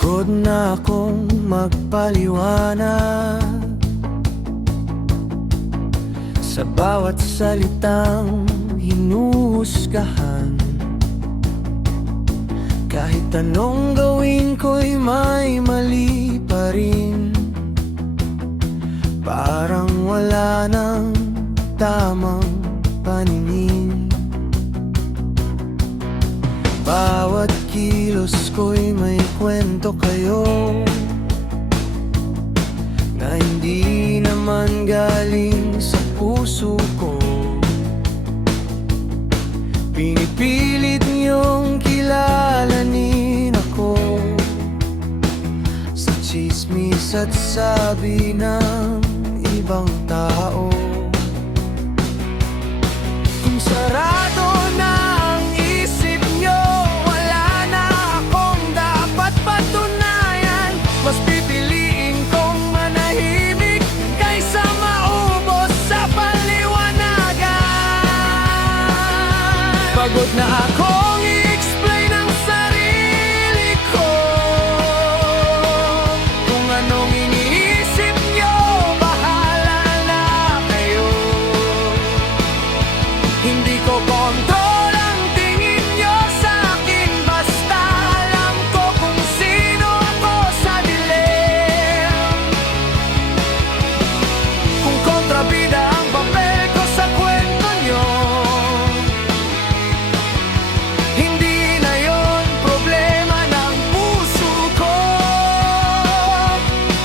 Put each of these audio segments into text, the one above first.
Pagod na akong magpaliwanag sa bawat salitang hinuhusgahan. Kahit anong gawin ko'y may mali pa rin. Parang wala nang tamang paningin. Bawat kilos ko'y may kwento kayo na hindi naman galing sa puso ko. Pinipilit niyong kilalanin ako sa tsismis at sabi ng ibang tao. Kung sarado na ang isip niyo, wala na akong dapat patunayan. Mas pipiliin kong manahimik kaysa maubos sa paliwanagan. Pagod na akong i-explain ang sarili ko. Kung anong iniisip niyo, bahala na kayo. Hindi ko kontrol ang tingin niyo sa akin. Basta alam ko kung sino ako sa dilim. Kung kontrabida ang papel ko sa kwento niyo, hindi na yon problema ng puso ko.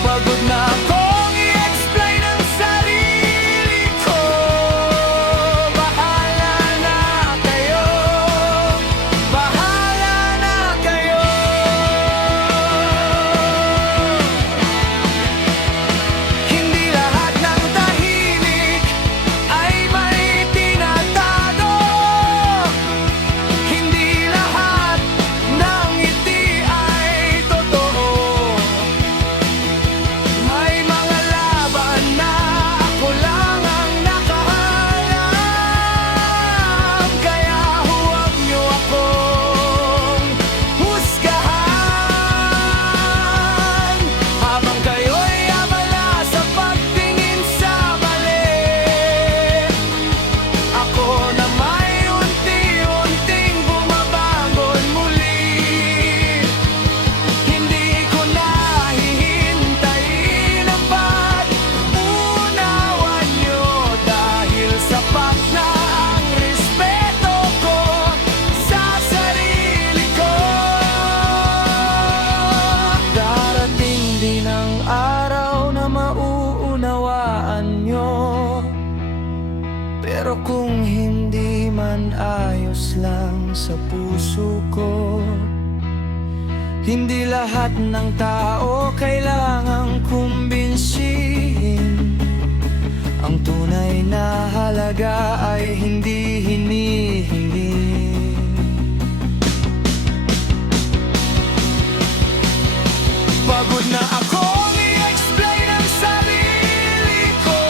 Pagod na akong i-explain ang sarili ko. Bahala na kayo. Bahala na kayo. Hindi lahat ng tahimik ay may tinatago. Hindi lahat ng ngiti ay totoo. May mga laban na ako lang ang nakaalam. Kaya huwag niyo akong husgahan habang kayo'y abala sa pagtingin sa mali. Ako na may unti-unting bumabangon muli. Hindi ko na hihintayin ang pag-unawa niyo, dahil sapat na ang respeto ko sa sarili ko. Darating din ang araw na mauunawaan niyo. Pero kung hindi man ayos lang sa puso ko, hindi lahat ng tao kailangang kumbinsihin. Ang tunay na halaga ay hindi hinihingi. Pagod na akong i-explain ang sarili ko.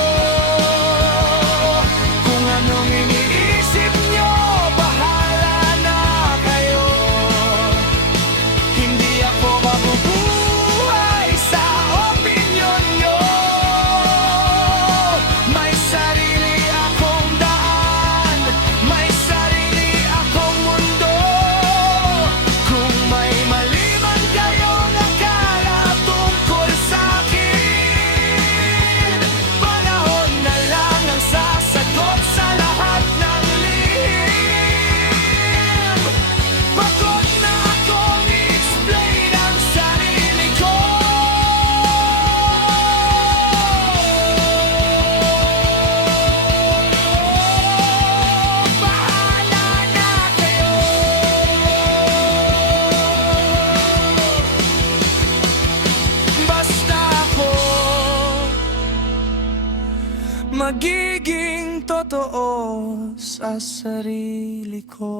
Kung anong iniisip niyo, bahala na kayo. Hindi ako mabubuhay sa opinyon niyo. May sarili akong daan, may sarili akong mundo. Kung may mali man kayong akala tungkol sa akin, panahon na lang ang sasagot sa lahat ng lihim. Pagod na akong i-explain ang sarili ko. Bahala na kayo. Basta ako magiging totoo sa sarili ko.